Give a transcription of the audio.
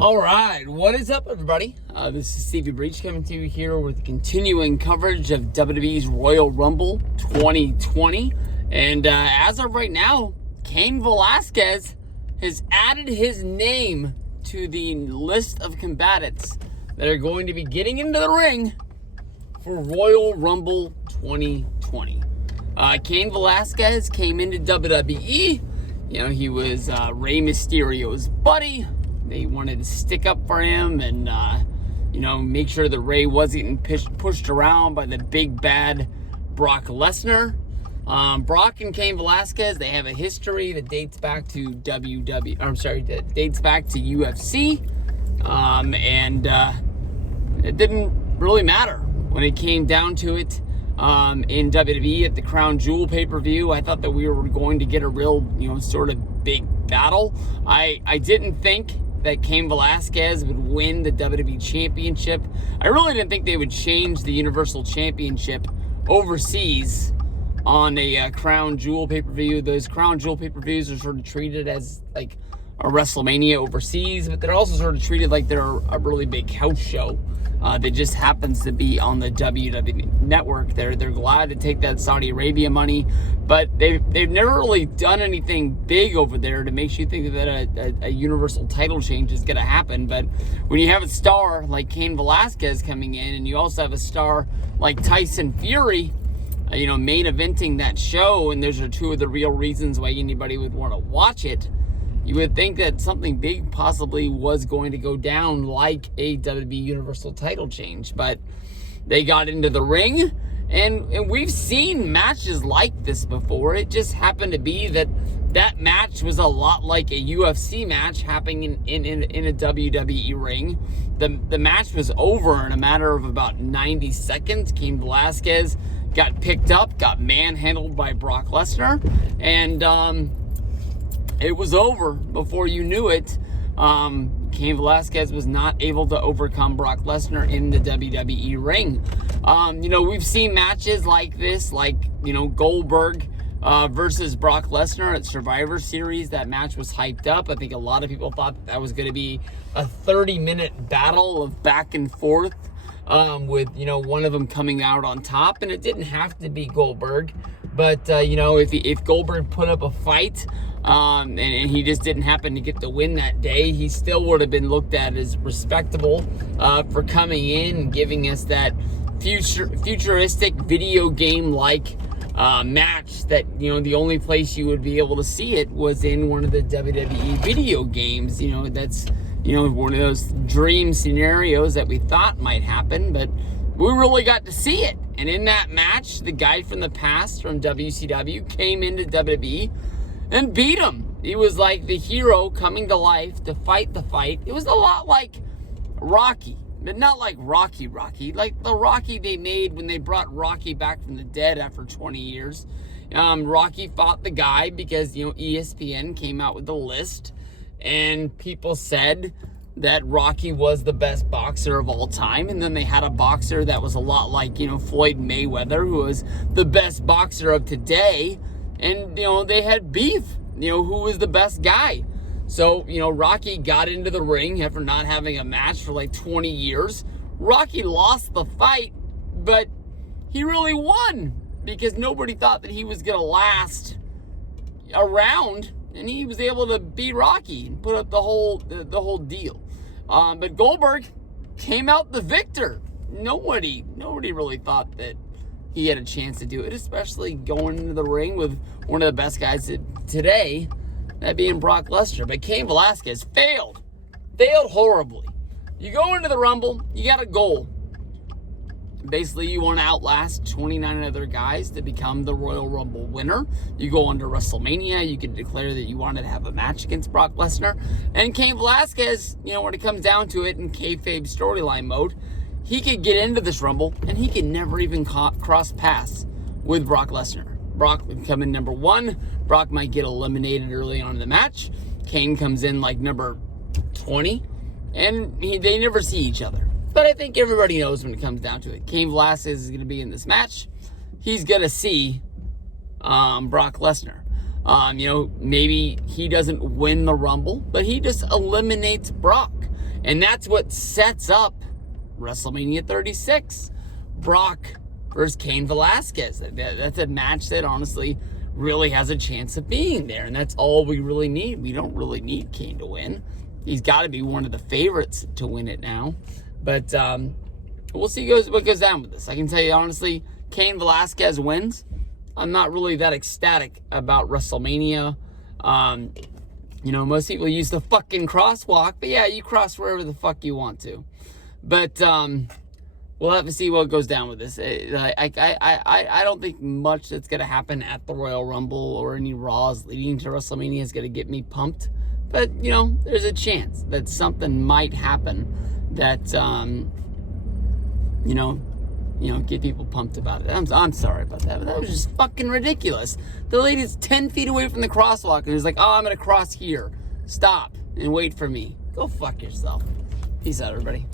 All right, what is up, everybody? This is Stevie Breach coming to you here with continuing coverage of WWE's Royal Rumble 2020. And as of right now, Cain Velasquez has added his name to the list of combatants that are going to be getting into the ring for Royal Rumble 2020. Cain Velasquez came into WWE. He was Rey Mysterio's buddy. They wanted to stick up for him and, make sure that Rey wasn't getting pushed around by the big bad Brock Lesnar. Brock and Cain Velasquez, they have a history that dates back to that dates back to UFC. It didn't really matter when it came down to it. In WWE at the Crown Jewel pay-per-view, I thought that we were going to get a real, sort of big battle. I didn't think that Cain Velasquez would win the WWE Championship. I really didn't think they would change the Universal Championship overseas on a Crown Jewel pay-per-view. Those Crown Jewel pay-per-views are sort of treated as like a WrestleMania overseas, but they're also sort of treated like they're a really big house show that just happens to be on the WWE network. They're glad to take that Saudi Arabia money, but they've never really done anything big over there to make you think that a universal title change is going to happen. But when you have a star like Cain Velasquez coming in, and you also have a star like Tyson Fury, main eventing that show, and those are two of the real reasons why anybody would want to watch it, you would think that something big possibly was going to go down, like a WWE Universal title change. But they got into the ring, and we've seen matches like this before. It just happened to be that match was a lot like a UFC match happening in a WWE ring. The match was over in a matter of about 90 seconds. Cain Velasquez got picked up, got manhandled by Brock Lesnar, and it was over before you knew it. Cain Velasquez was not able to overcome Brock Lesnar in the WWE ring. We've seen matches like this, like, Goldberg versus Brock Lesnar at Survivor Series. That match was hyped up. I think a lot of people thought that was going to be a 30-minute battle of back and forth with, one of them coming out on top. And it didn't have to be Goldberg. But, if Goldberg put up a fight, and he just didn't happen to get the win that day, he still would have been looked at as respectable for coming in and giving us that futuristic video game-like match that, the only place you would be able to see it was in one of the WWE video games. That's, one of those dream scenarios that we thought might happen, but we really got to see it. And in that match, the guy from the past from WCW came into WWE and beat him. He was like the hero coming to life to fight the fight. It was a lot like Rocky, but not like Rocky, like the Rocky they made when they brought Rocky back from the dead after 20 years. Rocky fought the guy because, ESPN came out with a list, and people said that Rocky was the best boxer of all time. And then they had a boxer that was a lot like, Floyd Mayweather, who was the best boxer of today. And, they had beef, who was the best guy. So, Rocky got into the ring after not having a match for like 20 years. Rocky lost the fight, but he really won because nobody thought that he was going to last around. And he was able to beat Rocky and put up the whole deal. But Goldberg came out the victor. Nobody really thought that he had a chance to do it, especially going into the ring with one of the best guys today, that being Brock Lesnar. But Cain Velasquez failed horribly. You go into the Rumble, you got a goal. Basically, you want to outlast 29 other guys to become the Royal Rumble winner. You go into WrestleMania, you can declare that you wanted to have a match against Brock Lesnar. And Cain Velasquez, when it comes down to it in kayfabe storyline mode, he could get into this Rumble, and he could never even cross paths with Brock Lesnar. Brock would come in number 1. Brock might get eliminated early on in the match. Cain comes in like number 20, and they never see each other. But I think everybody knows when it comes down to it, Cain Velasquez is going to be in this match. He's going to see Brock Lesnar. Maybe he doesn't win the Rumble, but he just eliminates Brock. And that's what sets up WrestleMania 36. Brock versus Cain Velasquez. That's a match that honestly really has a chance of being there. And that's all we really need. We don't really need Cain to win. He's got to be one of the favorites to win it now. But we'll see what goes down with this. I can tell you honestly, Cain Velasquez wins. I'm not really that ecstatic about WrestleMania. Most people use the fucking crosswalk. But yeah, you cross wherever the fuck you want to. But we'll have to see what goes down with this. I don't think much that's going to happen at the Royal Rumble or any Raws leading to WrestleMania is going to get me pumped. But, there's a chance that something might happen that, get people pumped about it. I'm sorry about that, but that was just fucking ridiculous. The lady's 10 feet away from the crosswalk and was like, oh, I'm going to cross here. Stop and wait for me. Go fuck yourself. Peace out, everybody.